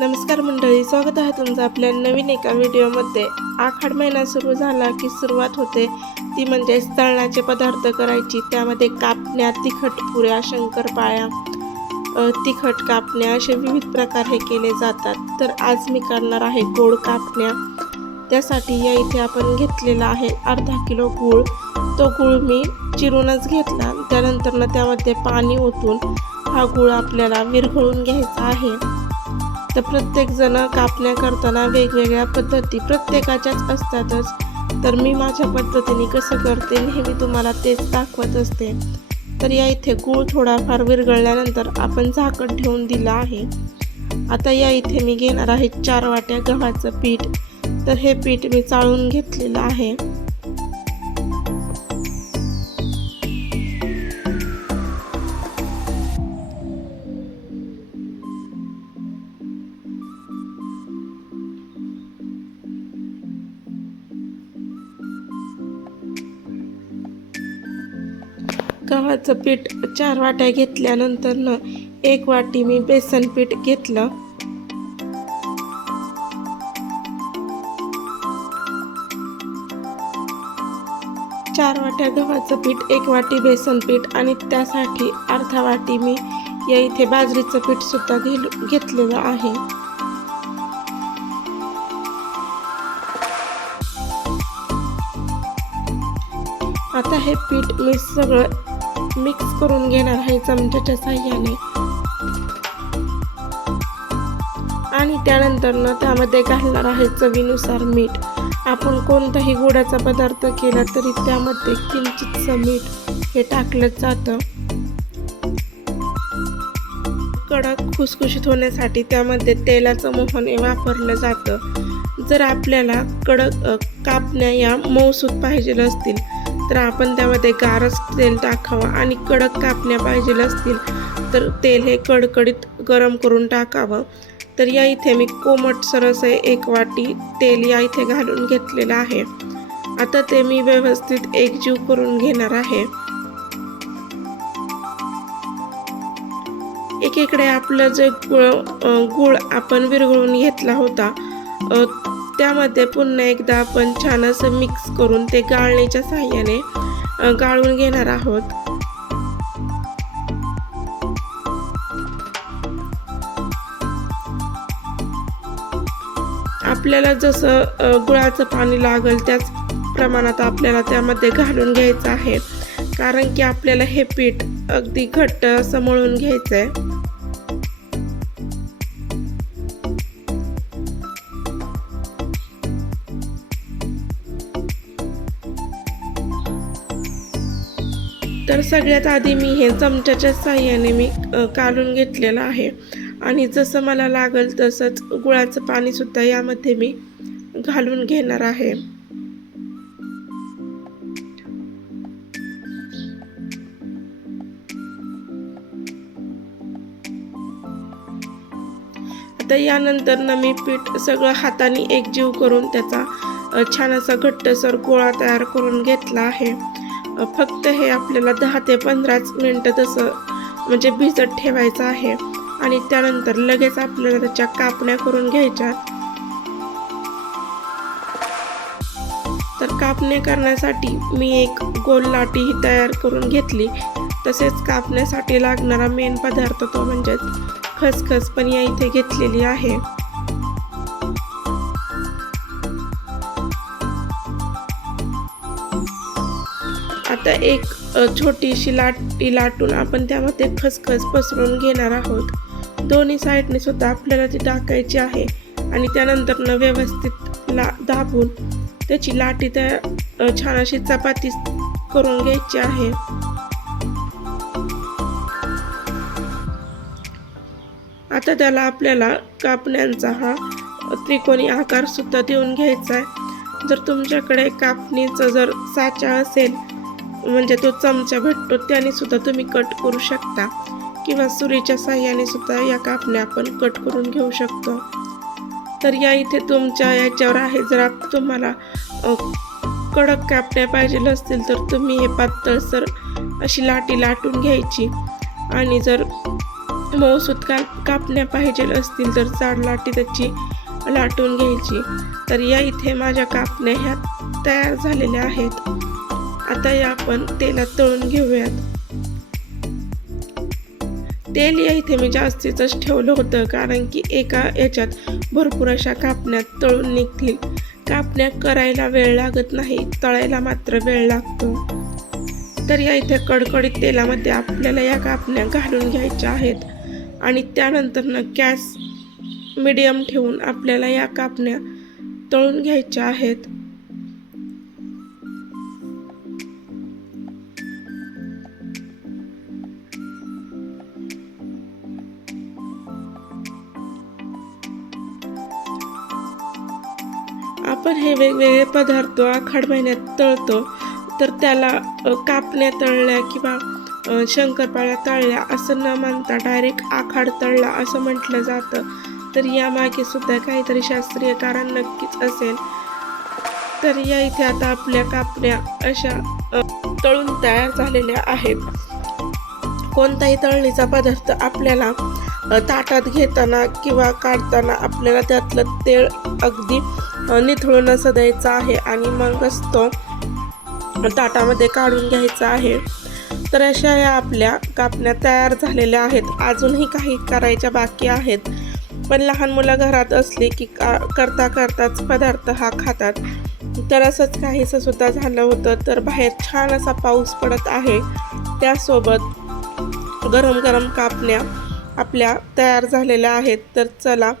नमस्कार मंडळी स्वागत आहे तुमचं आपल्या नवीन एका व्हिडिओमध्ये. आखाड महिना सुरू झाला की सुरुवात होते. ती म्हणजे तळणाचे पदार्थ करायची. त्यामध्ये कापण्या तिखट पुऱ्या शंकरपाळ्या तिखट कापण्या असे विविध प्रकार हे केले जातात. तर आज मी करणार आहे गोड कापण्या. त्यासाठी या इथे आपण घेतलेला आहे अर्धा किलो गूळ. तो गूळ मी चिरूनच घेतला. त्यानंतर ना त्यामध्ये पाणी ओतून हा गूळ आपल्याला विरघळून घ्यायचा आहे. तर प्रत्येक जण कापण्या करताना वेगवेगळ्या पद्धती प्रत्येकाच्याच असतातच. तर मी माझ्या पद्धतीने कसं करते नेहमी तुम्हाला तेच दाखवत असते. तर या इथे गूळ थोडाफार विरघळल्यानंतर आपण झाकण ठेवून दिलं आहे. आता या इथे मी घेणार आहे चार वाट्या गव्हाचं पीठ. तर हे पीठ मी चाळून घेतलेलं आहे. गव्हाचं पीठ चार वाट्या घेतल्यानंतर एक वाटी मी बेसन पीठ घेतलं. चार वाट्या गव्हाचं पीठ एक वाटी बेसन पीठ आणि त्यासाठी अर्धा वाटी मी या इथे बाजरीचं पीठ सुद्धा घेतलेलं आहे. आता हे पीठ मी सगळं मिक्स करून घेणार आहे चमच्याच्या साह्याने. आणि त्यानंतर ना त्यामध्ये घालणार आहे चवीनुसार मीठ. आपण कोणताही गोडाचा पदार्थ केला तरी त्यामध्ये किंचितचं मीठ हे टाकलं जातं. कडक खुसखुशीत होण्यासाठी त्यामध्ये तेलाचं मोहन हे वापरलं जातं. जर आपल्याला कडक कापण्या या मऊसूत पाहिजे असतील तर आपण त्यामध्ये गारच तेल टाकावं आणि कडक कापण्या पाहिजे असतील तर तेल हे कडकडीत गरम करून टाकावं. तर या इथे मी कोमट सरस आहे एक वाटी तेल या इथे घालून घेतलेलं आहे. आता ते मी व्यवस्थित एकजीव करून घेणार आहे. एकीकडे आपलं जे गुळ गुळ आपण विरघळून घेतला होता त्यामध्ये पुन्हा एकदा आपण छान असं मिक्स करून ते गाळणीच्या साह्याने गाळून घेणार आहोत. आपल्याला जसं गुळाचं पाणी लागेल त्याच प्रमाणात आपल्याला त्यामध्ये घालून घ्यायचं आहे. कारण की आपल्याला हे पीठ अगदी घट्ट असं मळून घ्यायचं आहे तर सगळ्यात आधी मी हे चमच्याच्या साह्याने मी काढून घेतलेलं आहे. आणि जसं मला लागेल तसंच गुळाचं पाणीसुद्धा यामध्ये मी घालून घेणार आहे. आता यानंतर ना मी पीठ सगळं हाताने एकजीव करून त्याचा छान असा घट्टसर गोळा तयार करून घेतला आहे. फक्त हे आपल्याला दहा ते पंधराच मिनटं तसं म्हणजे भिजत ठेवायचं आहे. आणि त्यानंतर लगेच आपल्याला त्याच्या कापण्या करून घ्यायच्या. तर कापणे करण्यासाठी मी एक गोल लाटी ही तयार करून घेतली. तसेच कापण्यासाठी लागणारा मेन पदार्थ तो म्हणजेच खसखस पण या इथे घेतलेली आहे. आता एक छोटीशी लाटी लाटून आपण त्यामध्ये खसखस पसरून घेणार आहोत. दोन्ही साईडने सुद्धा आपल्याला ती टाकायची आहे आणि त्यानंतर न व्यवस्थित ला दाबून त्याची लाटी त्या छान अशी चपाती करून घ्यायची आहे. आता त्याला आपल्याला कापण्यांचा हा त्रिकोणी आकार सुद्धा देऊन घ्यायचा आहे. जर तुमच्याकडे कापणीचं जर साचा असेल म्हणजे तो चमचा भेटतो त्याने सुद्धा तुम्ही कट करू शकता. किंवा सुरीच्या साह्याने सुद्धा या कापण्या आपण कट करून घेऊ शकतो. तर या इथे तुमच्या याच्यावर आहे जर आप- तुम्हाला कडक कापण्या पाहिजे असतील तर तुम्ही हे पातळसर अशी लाटी लाटून घ्यायची. आणि जर मऊसूत का कापण्या पाहिजे असतील तर जाड लाटी त्याची लाटून घ्यायची. तर या इथे माझ्या कापण्या ह्या तयार झालेल्या आहेत. आता या आपण तेलात तळून घेऊयात. तेल या इथे मी जास्तीचंच ठेवलं होतं कारण की एका याच्यात भरपूर अशा कापण्यात तळून निघतील. कापण्या करायला वेळ लागत नाही तळायला मात्र वेळ लागतो. तर या इथे कडकडीत तेलामध्ये आपल्याला या कापण्या घालून घ्यायच्या आहेत. आणि त्यानंतरनं गॅस मिडियम ठेवून आपल्याला या कापण्या तळून घ्यायच्या आहेत. आपण हे वेगवेगळे पदार्थ आखाड महिन्यात तळतो. तर त्याला कापण्या तळल्या किंवा शंकरपाळ्या तळल्या असं न मानता डायरेक्ट आखाड तळला असं म्हटलं जातं. तर यामागे सुद्धा काहीतरी शास्त्रीय कारण नक्कीच असेल. तर या इथे आता आपल्या कापण्या अशा तळून तयार झालेल्या आहेत. कोणताही तळणीचा पदार्थ आपल्याला ताटात घेताना किंवा काढताना आपल्याला त्यातलं तेल अगदी निथळून असं द्यायचं आहे आणि मगच तो ताटामध्ये काढून घ्यायचा आहे. तर अशा या आपल्या कापण्या तयार झालेल्या आहेत. अजूनही काही करायच्या बाकी आहेत. पण लहान मुलं घरात असली की का करता करताच पदार्थ हा खातात. तर असंच काहीसं सुद्धा झालं होतं तर बाहेर छान असा पाऊस पडत आहे. त्यासोबत गरम गरम कापण्या आपल्या तयार झालेल्या आहेत. तर चला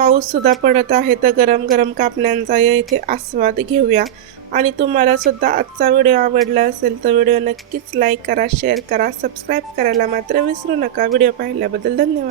पाऊससुद्धा पडत आहे तर गरम गरम कापण्यांचा या इथे आस्वाद घेऊया. आणि तुम्हाला सुद्धा आजचा व्हिडिओ आवडला असेल तर व्हिडिओ नक्कीच लाईक करा शेअर करा सबस्क्राईब करायला मात्र विसरू नका. व्हिडिओ पाहिल्याबद्दल धन्यवाद.